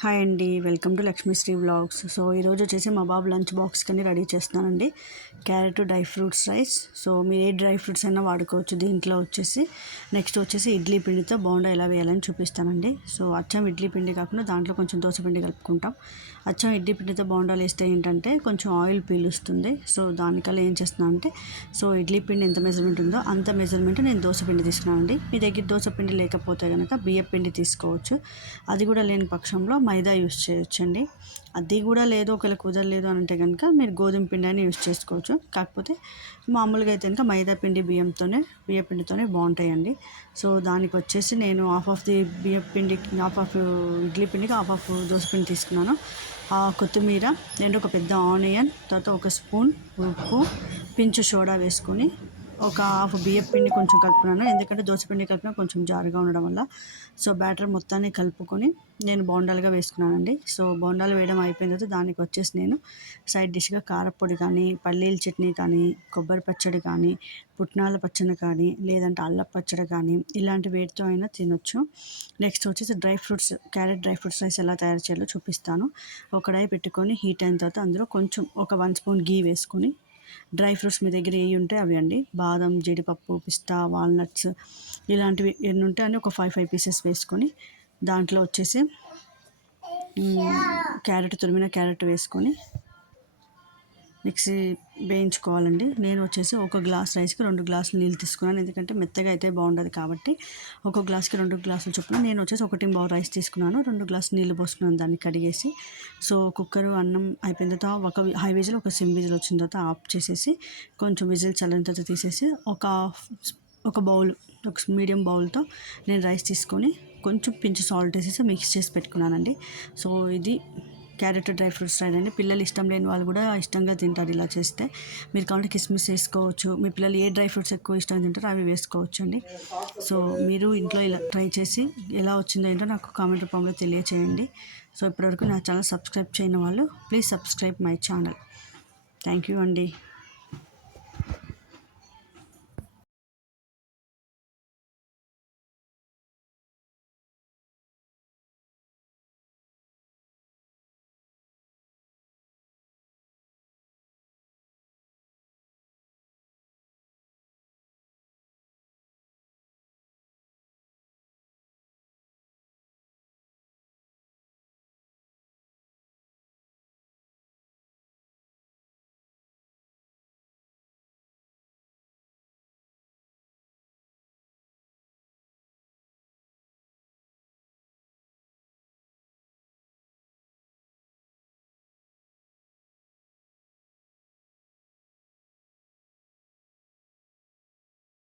Hi అండి. Welcome to Lakshmisri vlogs. So ఈరోజు వచ్చేసి మా బాబు లంచ్ బాక్స్ కని రెడీ చేస్తున్నానండి. Carrot dry fruits rice. So మీరు ఏ డ్రై ఫ్రూట్స్ అయినా వాడుకోవచ్చు. దీంట్లో వచ్చేసి నెక్స్ట్ వచ్చేసి ఇడ్లీ పిండితో బోండా ఎలా వేయాలని చూపిస్తానండి. సో అచ్చం ఇడ్లీ పిండి కాకుండా దాంట్లో కొంచెం దోశ పిండి కలుపుకుంటాం. అచ్చం ఇడ్లీ పిండితో బోండాలు వేస్తే ఏంటంటే కొంచెం ఆయిల్ పీలుస్తుంది. సో దానికల్లా ఏం చేస్తున్నాను అంటే సో ఇడ్లీ పిండి ఎంత మెజర్మెంట్ ఉందో అంత మెజర్మెంట్ నేను దోశ పిండి తీసుకున్నానండి. మీ దగ్గర దోశపిండి లేకపోతే కనుక బియ్య పిండి తీసుకోవచ్చు. అది కూడా లేని పక్షంలో మైదా యూస్ చేయొచ్చండి. అది కూడా లేదు ఒకవేళ కుదరలేదు అని అంటే కనుక మీరు గోధుమ పిండి అని యూస్ చేసుకోవచ్చు. కాకపోతే మామూలుగా అయితే కనుక మైదా పిండి బియ్యంతోనే బియ్య పిండితోనే బాగుంటాయండి. సో దానికి వచ్చేసి నేను హాఫ్ ఆఫ్ ది బియ్య పిండికి హాఫ్ ఆఫ్ ఇడ్లీ పిండికి హాఫ్ ఆఫ్ దోశ పిండి తీసుకున్నాను. ఆ కొత్తిమీర రెండు ఒక పెద్ద ఆనియన్ తర్వాత ఒక స్పూన్ ఉప్పు పించు సోడా వేసుకొని ఒక హాఫ్ బియ్యం పిండి కొంచెం కలుపుకున్నాను. ఎందుకంటే దోశపిండి కలిపిన కొంచెం జారుగా ఉండడం వల్ల. సో బ్యాటర్ మొత్తాన్ని కలుపుకొని నేను బోండాలుగా వేసుకున్నానండి. సో బోండాలు వేయడం అయిపోయిన తర్వాత దానికి వచ్చేసి నేను సైడ్ డిష్గా కారపొడి కానీ పల్లీల చట్నీ కానీ కొబ్బరి పచ్చడి కానీ పుట్నాల పచ్చడి కానీ లేదంటే అల్ల పచ్చడి కానీ ఇలాంటి వేటితో అయినా తినొచ్చు. నెక్స్ట్ వచ్చేసి dry fruits carrot dry fruits rice ఎలా తయారు చేయాలో చూపిస్తాను. ఒకడాయి పెట్టుకొని హీట్ అయిన తర్వాత అందులో కొంచెం ఒక వన్ స్పూన్ గీ వేసుకొని డ్రై ఫ్రూట్స్ మీ దగ్గర ఏ ఉంటే అవి అండి. బాదం జీడిపప్పు పిస్తా వాల్నట్స్ ఇలాంటివి ఎన్ని ఉంటే అని ఒక ఫైవ్ ఫైవ్ పీసెస్ వేసుకొని దాంట్లో వచ్చేసి క్యారెట్ తురిమిన క్యారెట్ వేసుకొని మిక్సీ వేయించుకోవాలండి. నేను వచ్చేసి ఒక గ్లాస్ రైస్కి రెండు గ్లాసులు నీళ్ళు తీసుకున్నాను. ఎందుకంటే మెత్తగా అయితే బాగుండదు కాబట్టి ఒక గ్లాస్కి రెండు గ్లాసులు చొప్పున నేను వచ్చేసి ఒకటి బౌల్ రైస్ తీసుకున్నాను. రెండు గ్లాసులు నీళ్ళు పోసుకున్నాను దాన్ని కడిగేసి. సో కుక్కర్ అన్నం అయిపోయిన తర్వాత ఒక హై విజిల్ ఒక సిమ్ విజిల్ వచ్చిన తర్వాత ఆఫ్ చేసేసి కొంచెం విజిల్ చల్లిన తర్వాత తీసేసి ఒక ఒక బౌల్ ఒక మీడియం బౌల్తో నేను రైస్ తీసుకొని కొంచెం పించి సాల్ట్ వేసేసి మిక్స్ చేసి పెట్టుకున్నానండి. సో ఇది క్యారెట్ డ్రై ఫ్రూట్స్ రైడ్ అండి. పిల్లలు ఇష్టం లేని వాళ్ళు కూడా ఇష్టంగా తింటారు ఇలా చేస్తే. మీరు కావాలంటే కిస్మిస్ వేసుకోవచ్చు. మీ పిల్లలు ఏ డ్రై ఫ్రూట్స్ ఎక్కువ ఇష్టం తింటారో అవి వేసుకోవచ్చు అండి. సో మీరు ఇంట్లో ఇలా ట్రై చేసి ఎలా వచ్చిందో ఏంటో నాకు కామెంట్ రూపంలో తెలియచేయండి. సో ఇప్పటివరకు నా ఛానల్ సబ్స్క్రైబ్ చేయని వాళ్ళు please subscribe my channel. Thank you అండి.